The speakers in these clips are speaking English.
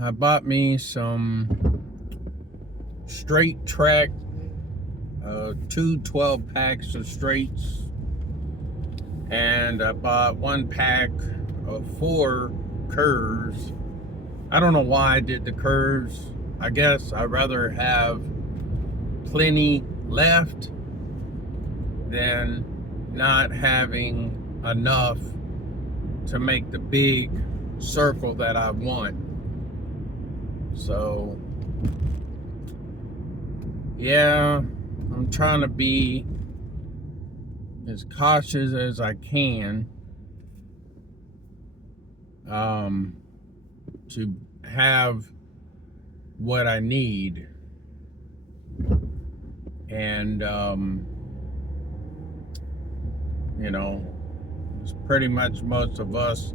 I bought me some straight track, two 12 packs of straights, and I bought one pack of 4 curves. I don't know why I did the curves. I guess I'd rather have plenty left than not having enough to make the big circle that I want. So yeah, I'm trying to be as cautious as I can to have what I need. And it's pretty much most of us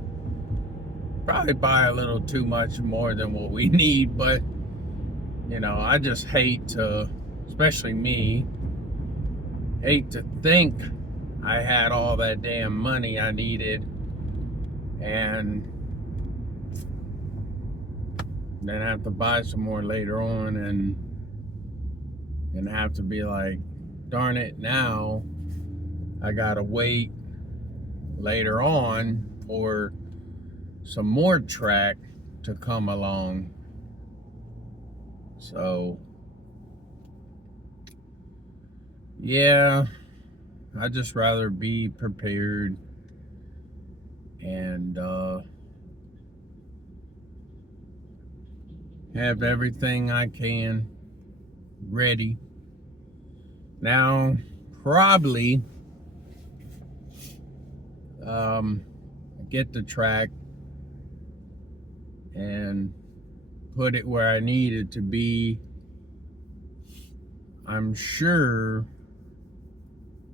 probably buy a little too much more than what we need, but I just hate to, especially me, hate to think I had all that damn money I needed and then have to buy some more later on and have to be like, darn it, now I gotta wait later on for some more track to come along. So yeah, I'd just rather be prepared and have everything I can ready. Now, probably get the track and put it where I need it to be. I'm sure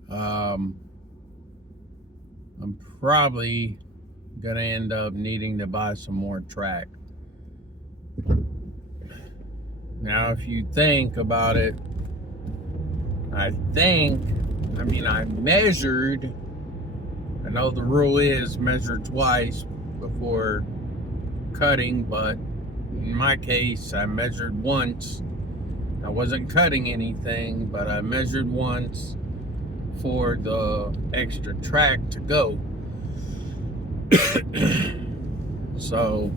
I'm probably gonna end up needing to buy some more track. Now, if you think about it, I measured. I know the rule is measure twice before cutting, but in my case, I measured once. I wasn't cutting anything, but I measured once for the extra track to go. So,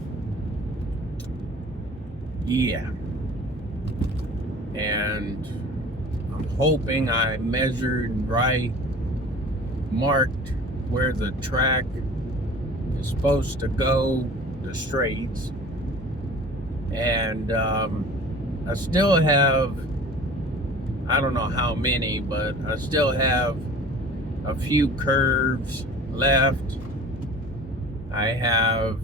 yeah. And I'm hoping I measured right, marked where the track is supposed to go, the straights. And I still have, I don't know how many, but I still have a few curves left. I have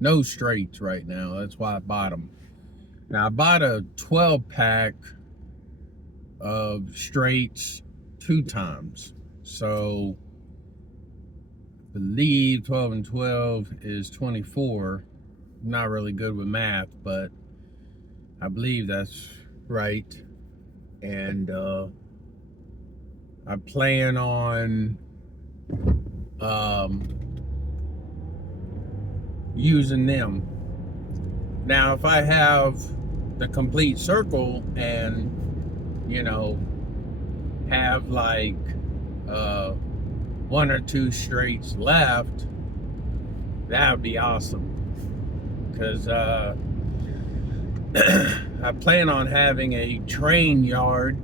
no straights right now. That's why I bought them. Now, I bought a 12 pack of straights 2 times. So, I believe 12 and 12 is 24. I'm not really good with math, but I believe that's right. And I plan on using them. Now, if I have the complete circle and have like 1 or 2 straights left, that would be awesome, because I plan on having a train yard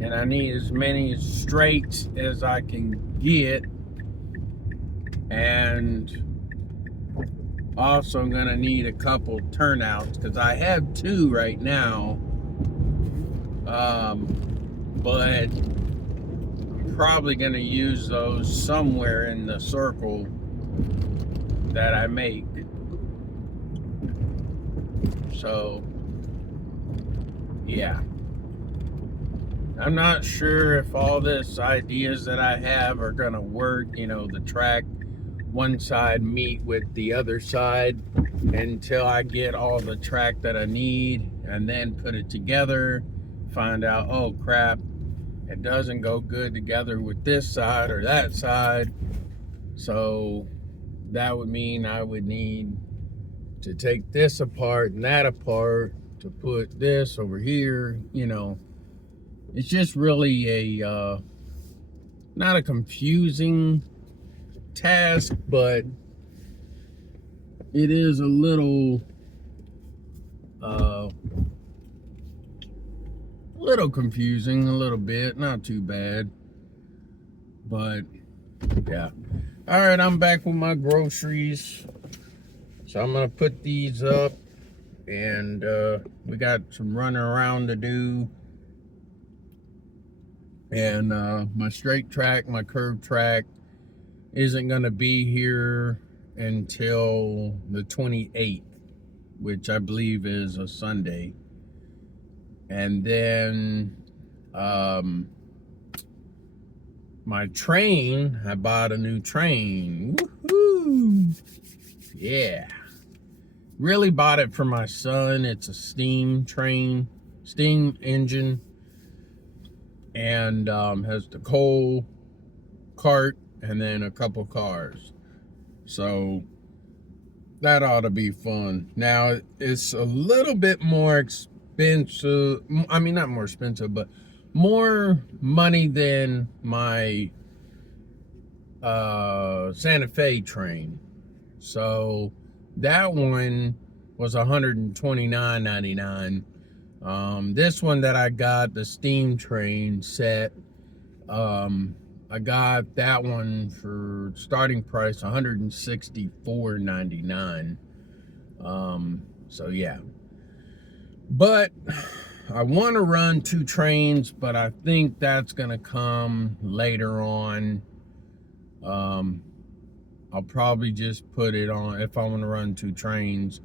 and I need as many straights as I can get, and also I'm gonna need a couple turnouts because I have 2 right now, but I'm probably gonna use those somewhere in the circle that I make. So yeah, I'm not sure if all this ideas that I have are gonna work, the track one side meet with the other side, until I get all the track that I need and then put it together, find out, oh crap, it doesn't go good together with this side or that side. So that would mean I would need to take this apart and that apart to put this over here. You know, it's just really a not a confusing task, but it is a little confusing, a little bit, not too bad, but yeah. All right, I'm back with my groceries, so I'm gonna put these up, and we got some running around to do, and my straight track, my curved track isn't gonna be here until the 28th, which I believe is a Sunday. And then my train, I bought a new train. Woohoo! Yeah. Really bought it for my son. It's a steam train, steam engine, and has the coal cart and then a couple cars. So that ought to be fun. Now, it's a little bit more expensive. I mean, not more expensive, but more money than my Santa Fe train. So that one was $129.99. This one that I got, the steam train set, I got that one for starting price $164.99. So yeah. But I want to run 2 trains, but I think that's going to come later on. I'll probably just put it on, if I want to run 2 trains,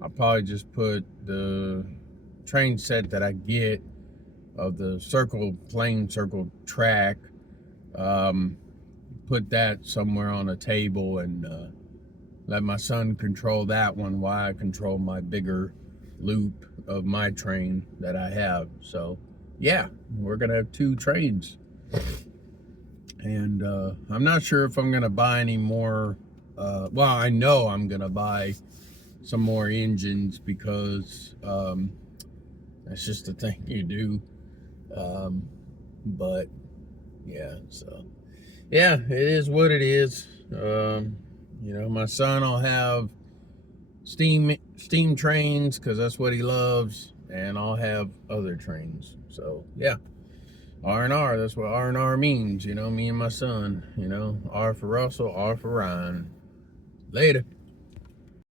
I'll probably just put the train set that I get of the plain circle track, put that somewhere on a table and let my son control that one while I control my bigger loop of my train that I have. So yeah, we're gonna have 2 trains, and I'm not sure if I'm gonna buy any more. Well, I know I'm gonna buy some more engines, because that's just the thing you do. But yeah, so yeah, it is what it is. You know, my son will have steam trains because that's what he loves, and I'll have other trains. So yeah, R&R, that's what R&R means, you know, me and my son, you know, R for Russell, R for Ryan. Later.